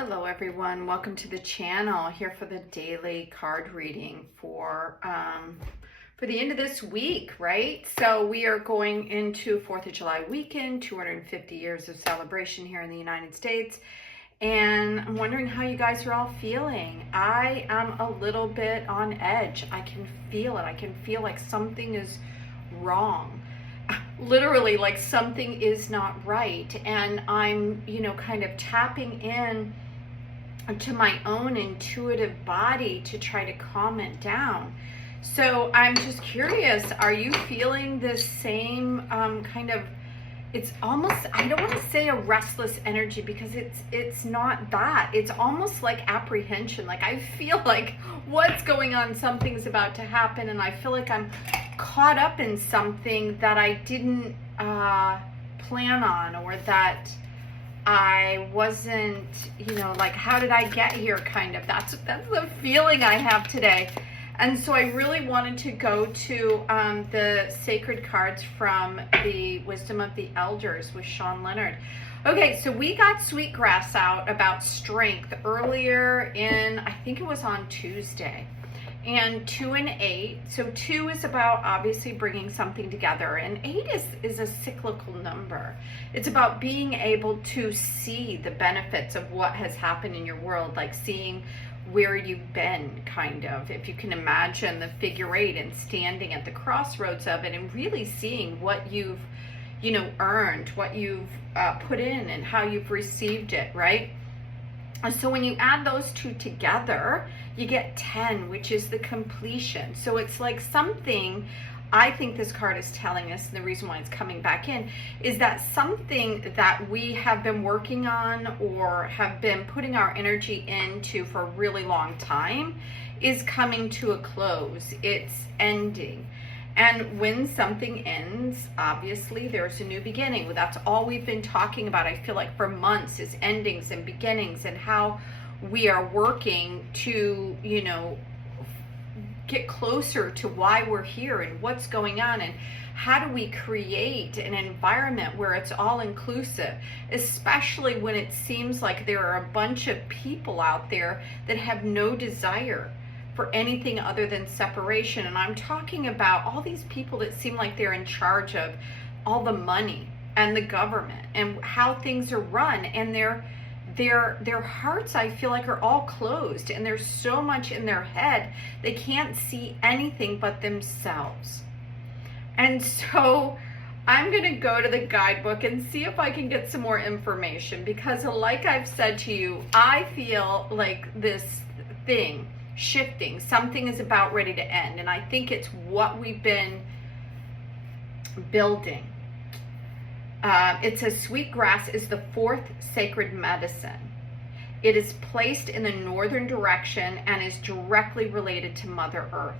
Hello everyone, welcome to the channel. Here for the daily card reading for the end of this week, right? So we are going into 4th of July weekend, 250 years of celebration here in the United States. And I'm wondering how you guys are all feeling. I am a little bit on edge. I can feel it. I can feel like something is wrong. Literally, like something is not right. And I'm, kind of tapping in to my own intuitive body to try to calm it down. So I'm just curious, are you feeling this same kind of, it's almost, I don't want to say a restless energy because it's not that. It's almost like apprehension. Like I feel like what's going on, something's about to happen, and I feel like I'm caught up in something that I didn't plan on, or that I wasn't, like, how did I get here, kind of. That's the feeling I have today. And so I really wanted to go to the sacred cards from the Wisdom of the Elders with Shawn Leonard. Okay, so we got Sweetgrass out about strength earlier in, I think it was on Tuesday. And 2 and 8. So 2 is about obviously bringing something together, and 8 is a cyclical number. It's about being able to see the benefits of what has happened in your world, like seeing where you've been, kind of. If you can imagine the figure 8 and standing at the crossroads of it and really seeing what you've, earned, what you've put in, and how you've received it, right? And so when you add those two together, you get 10, which is the completion. So it's like something, I think this card is telling us, and the reason why it's coming back in, is that something that we have been working on or have been putting our energy into for a really long time is coming to a close. It's ending. And when something ends, obviously there's a new beginning. That's all we've been talking about, I feel like, for months, is endings and beginnings, and how we are working to, get closer to why we're here and what's going on, and how do we create an environment where it's all inclusive, especially when it seems like there are a bunch of people out there that have no desire for anything other than separation. And I'm talking about all these people that seem like they're in charge of all the money and the government and how things are run, and their hearts, I feel like, are all closed, and there's so much in their head they can't see anything but themselves. And so I'm going to go to the guidebook and see if I can get some more information, because like I've said to you, I feel like this thing shifting, something is about ready to end, and I think it's what we've been building. It says Sweetgrass is the 4th sacred medicine. It is placed in the northern direction and is directly related to Mother Earth.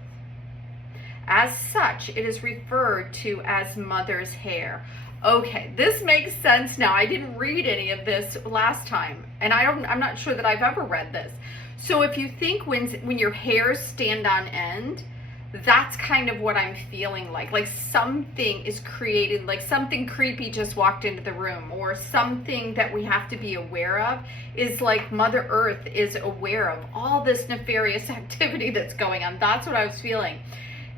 As such, it is referred to as Mother's hair. Okay, this makes sense now. I didn't read any of this last time, and I'm not sure that I've ever read this. So if you think when your hairs stand on end, that's kind of what I'm feeling like something is created, like something creepy just walked into the room, or something that we have to be aware of, is like Mother Earth is aware of all this nefarious activity that's going on. That's what I was feeling.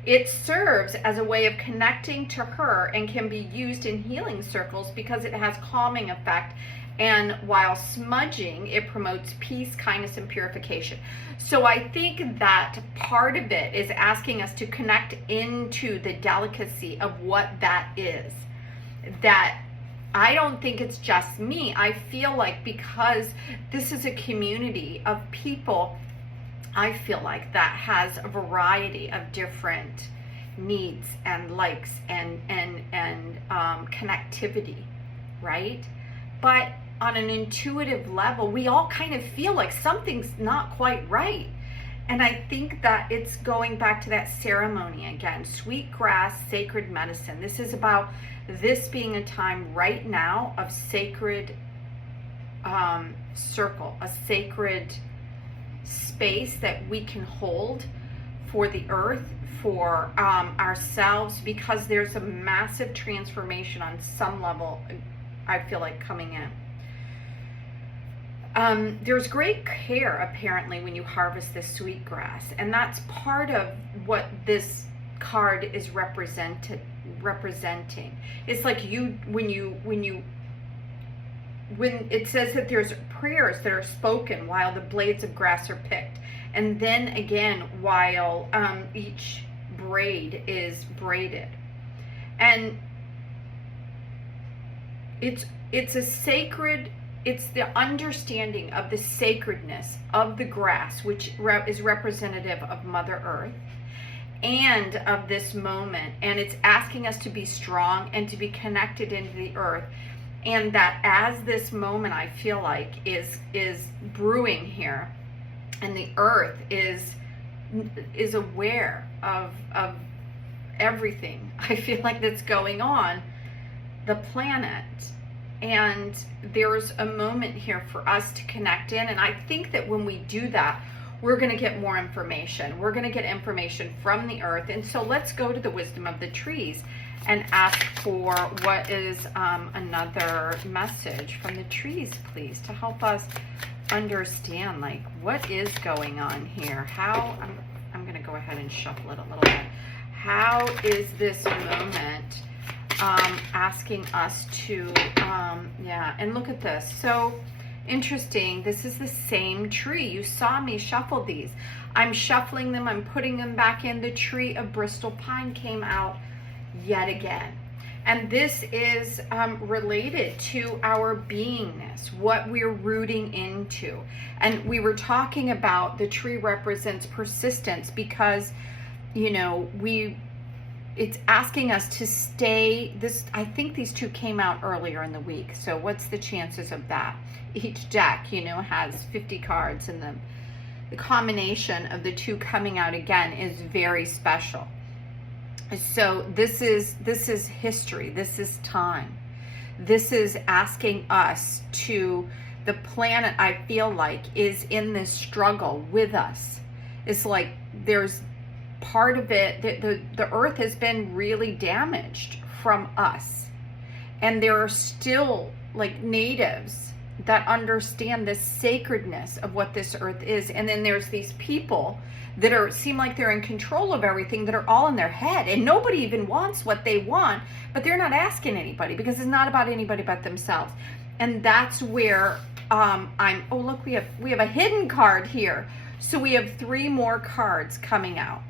It serves as a way of connecting to her and can be used in healing circles because it has calming effect. And while smudging, it promotes peace, kindness, and purification. So I think that part of it is asking us to connect into the delicacy of what that is. That I don't think it's just me. I feel like because this is a community of people, I feel like that has a variety of different needs and likes and connectivity, right? But on an intuitive level, we all kind of feel like something's not quite right. And I think that it's going back to that ceremony again. Sweetgrass, sacred medicine. This is about this being a time right now of sacred circle, a sacred space that we can hold for the earth, for ourselves, because there's a massive transformation on some level, I feel like, coming in. there's great care apparently when you harvest this sweetgrass, and that's part of what this card is representing. It's like when it says that there's prayers that are spoken while the blades of grass are picked, and then again while each braid is braided, and it's a sacred. It's the understanding of the sacredness of the grass, which is representative of Mother Earth and of this moment. And it's asking us to be strong and to be connected into the earth. And that as this moment, I feel like, is brewing here, and the earth is aware of everything, I feel like, that's going on, the planet. And there's a moment here for us to connect in. And I think that when we do that, we're going to get more information. We're going to get information from the earth. And so let's go to the wisdom of the trees and ask for what is another message from the trees, please, to help us understand, like, what is going on here. How, I'm going to go ahead and shuffle it a little bit. How is this moment asking us to, yeah, and look at this. So interesting. This is the same tree. You saw me shuffle these. I'm shuffling them. I'm putting them back in. The tree of Bristol pine came out yet again. And this is related to our beingness, what we're rooting into. And we were talking about the tree represents persistence because, you know, it's asking us to stay. This, I think these two came out earlier in the week. So what's the chances of that? Each deck, you know, has 50 cards, and the combination of the two coming out again is very special. So this is history. This is time. This is asking us to, the planet, I feel like, is in this struggle with us. It's like there's part of it, the earth has been really damaged from us. And there are still, like, natives that understand the sacredness of what this earth is. And then there's these people that seem like they're in control of everything, that are all in their head, and nobody even wants what they want, but they're not asking anybody because it's not about anybody but themselves. And that's where oh look, we have a hidden card here. So we have 3 more cards coming out.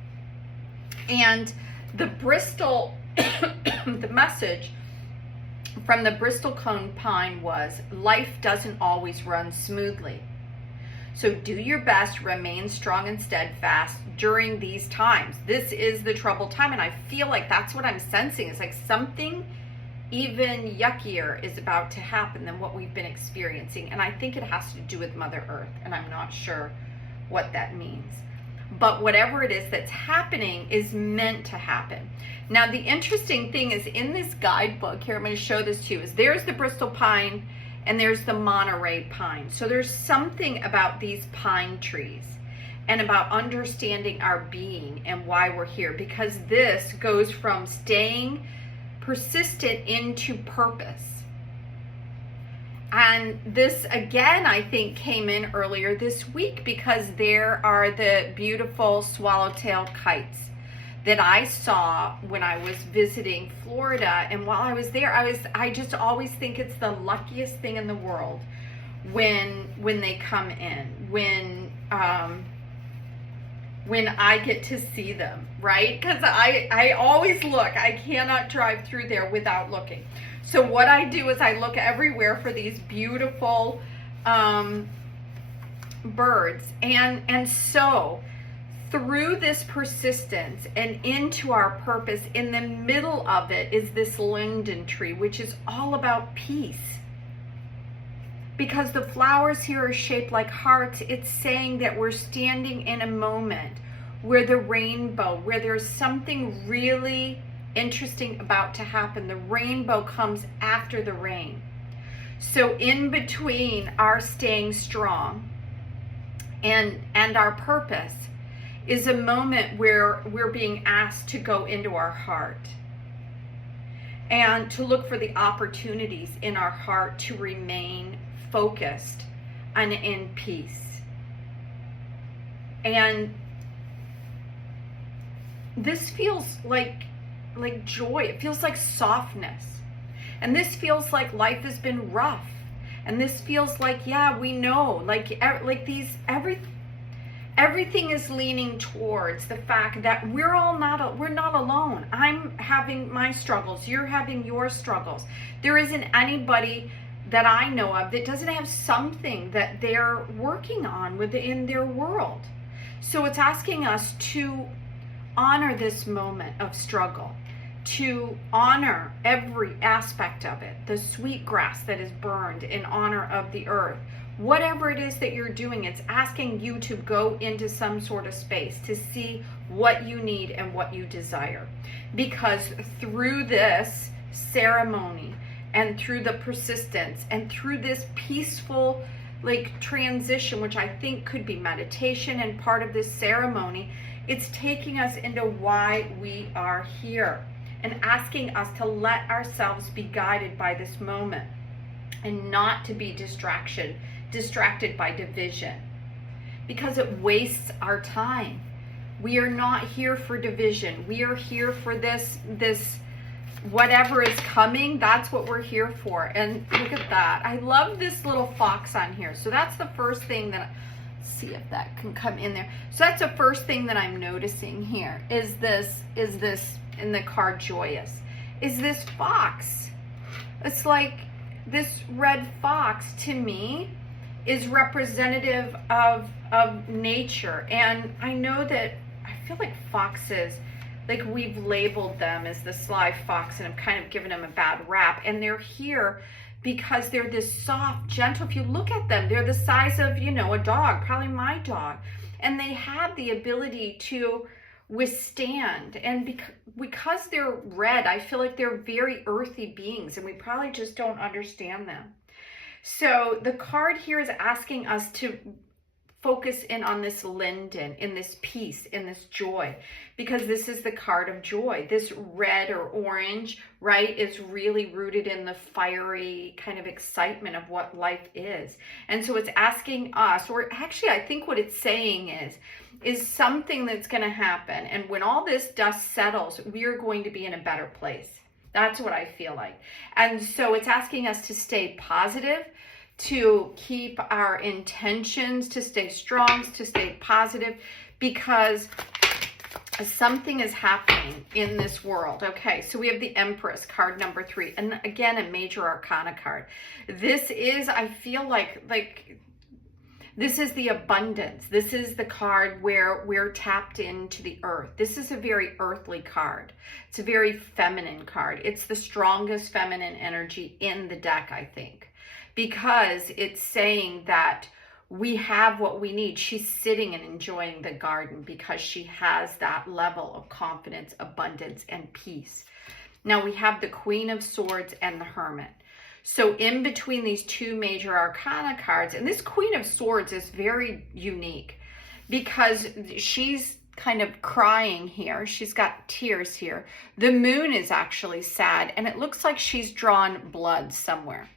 And the Bristol, the message from the Bristol cone pine was, life doesn't always run smoothly. So do your best, remain strong and steadfast during these times. This is the troubled time. And I feel like that's what I'm sensing. It's like something even yuckier is about to happen than what we've been experiencing. And I think it has to do with Mother Earth. And I'm not sure what that means. But whatever it is that's happening is meant to happen. Now, the interesting thing is, in this guidebook here, I'm going to show this to you, is there's the Bristol pine and there's the Monterey pine. So there's something about these pine trees and about understanding our being and why we're here, because this goes from staying persistent into purpose. And this, again, I think came in earlier this week because there are the beautiful swallowtail kites that I saw when I was visiting Florida. And while I was there, I just always think it's the luckiest thing in the world when they come in, when I get to see them, right? Because I always look. I cannot drive through there without looking. So what I do is I look everywhere for these beautiful birds. And so through this persistence and into our purpose, in the middle of it is this linden tree, which is all about peace. Because the flowers here are shaped like hearts, it's saying that we're standing in a moment where the rainbow, where there's something really interesting about to happen. The rainbow comes after the rain. So in between our staying strong and our purpose is a moment where we're being asked to go into our heart and to look for the opportunities in our heart to remain focused and in peace. And this feels like joy. It feels like softness. And this feels like life has been rough. And this feels like, yeah, we know, everything is leaning towards the fact that we're not alone. I'm having my struggles. You're having your struggles. There isn't anybody that I know of that doesn't have something that they're working on within their world. So it's asking us to honor this moment of struggle, to honor every aspect of it, the sweet grass that is burned in honor of the earth. Whatever it is that you're doing, it's asking you to go into some sort of space to see what you need and what you desire. Because through this ceremony and through the persistence and through this peaceful transition, which I think could be meditation and part of this ceremony, it's taking us into why we are here and asking us to let ourselves be guided by this moment and not to be distracted by division, because it wastes our time. We are not here for division. We are here for this whatever is coming. That's what we're here for. And look at that. I love this little fox on here. So that's the first thing that, let's see if that can come in there. So that's the first thing that I'm noticing here is this in the card joyous, is this fox. It's like this red fox to me is representative of nature. And I know that I feel like foxes, we've labeled them as the sly fox and have kind of given them a bad rap. And they're here because they're this soft, gentle. If you look at them, they're the size of, a dog, probably my dog. And they have the ability to withstand. And because they're red, I feel like they're very earthy beings, and we probably just don't understand them. So the card here is asking us to focus in on this linden, in this peace, in this joy, because this is the card of joy. This red or orange, right, is really rooted in the fiery kind of excitement of what life is. And so it's asking us, or actually I think what it's saying is something that's going to happen. And when all this dust settles, we are going to be in a better place. That's what I feel like. And so it's asking us to stay positive, to keep our intentions, to stay strong, to stay positive, because something is happening in this world. Okay, so we have the Empress, card number 3, and again, a major arcana card. This is, I feel like this is the abundance. This is the card where we're tapped into the earth. This is a very earthly card. It's a very feminine card. It's the strongest feminine energy in the deck, I think, because it's saying that we have what we need. She's sitting and enjoying the garden because she has that level of confidence, abundance, and peace. Now we have the Queen of Swords and the Hermit. So in between these two major arcana cards, and this Queen of Swords is very unique because she's kind of crying here. She's got tears here. The moon is actually sad, and it looks like she's drawn blood somewhere.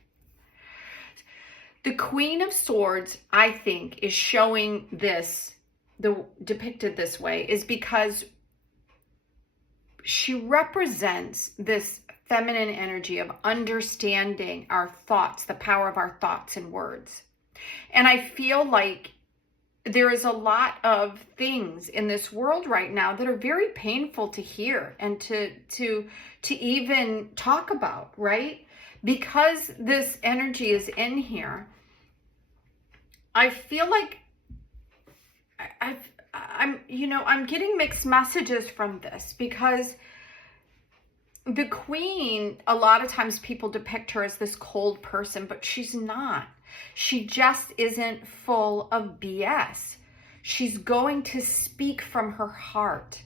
The Queen of Swords, I think, is showing this, depicted this way, is because she represents this feminine energy of understanding our thoughts, the power of our thoughts and words. And I feel like there is a lot of things in this world right now that are very painful to hear and to even talk about, right? Because this energy is in here, I feel like I'm getting mixed messages from this, because the Queen, a lot of times people depict her as this cold person, but she's not. She just isn't full of BS. She's going to speak from her heart.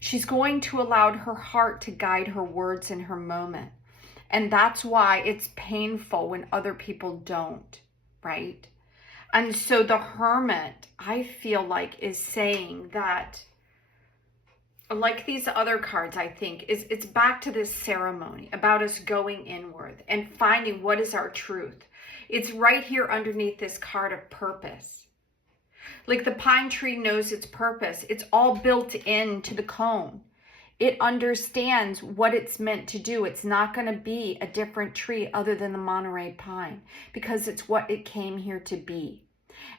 She's going to allow her heart to guide her words in her moment. And that's why it's painful when other people don't, right? And so the Hermit, I feel like, is saying that, like these other cards, I think, it's back to this ceremony about us going inward and finding what is our truth. It's right here underneath this card of purpose. Like the pine tree knows its purpose. It's all built into the cone. It understands what it's meant to do. It's not going to be a different tree other than the Monterey pine, because it's what it came here to be.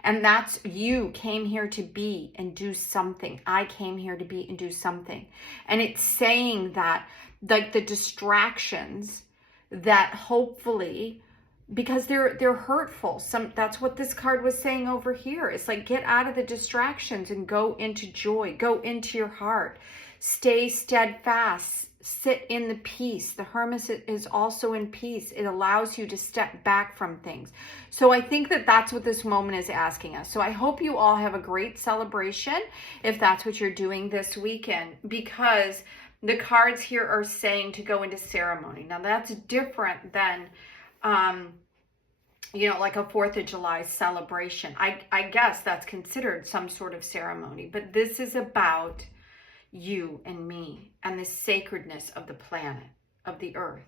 And that's, you came here to be and do something. I came here to be and do something. And it's saying that, like, the distractions that hopefully, because they're hurtful. That's what this card was saying over here. It's like, get out of the distractions and go into joy. Go into your heart. Stay steadfast. Sit in the peace. The Hermit is also in peace. It allows you to step back from things. So I think that that's what this moment is asking us. So I hope you all have a great celebration if that's what you're doing this weekend, because the cards here are saying to go into ceremony. Now that's different than, you know, like a 4th of July celebration. I guess that's considered some sort of ceremony, but this is about you and me and the sacredness of the planet, of the earth.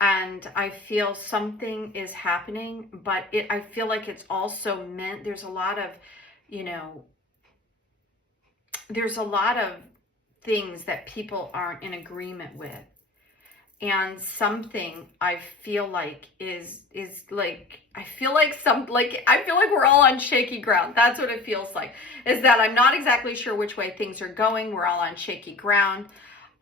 And I feel something is happening, but I feel like it's also meant, there's a lot of, you know, there's a lot of things that people aren't in agreement with. And something I feel like is like, I feel like we're all on shaky ground. That's what it feels like, is that I'm not exactly sure which way things are going. We're all on shaky ground.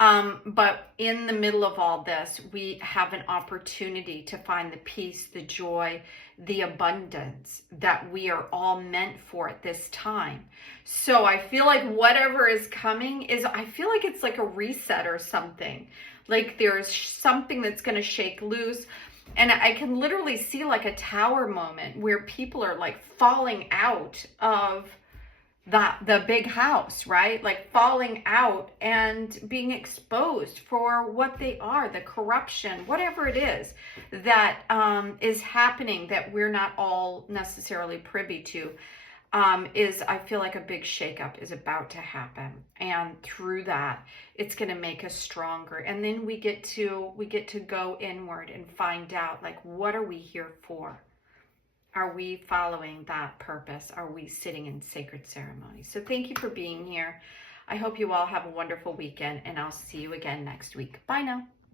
But in the middle of all this, we have an opportunity to find the peace, the joy, the abundance that we are all meant for at this time. So I feel like whatever is coming is, I feel like it's like a reset or something. Like there's something that's going to shake loose. And I can literally see like a tower moment where people are like falling out of the big house, right? Like falling out and being exposed for what they are, the corruption, whatever it is that is happening that we're not all necessarily privy to. I feel like a big shakeup is about to happen, and through that, it's going to make us stronger. And then we get to go inward and find out, like, what are we here for? Are we following that purpose? Are we sitting in sacred ceremony? So thank you for being here. I hope you all have a wonderful weekend, and I'll see you again next week. Bye now.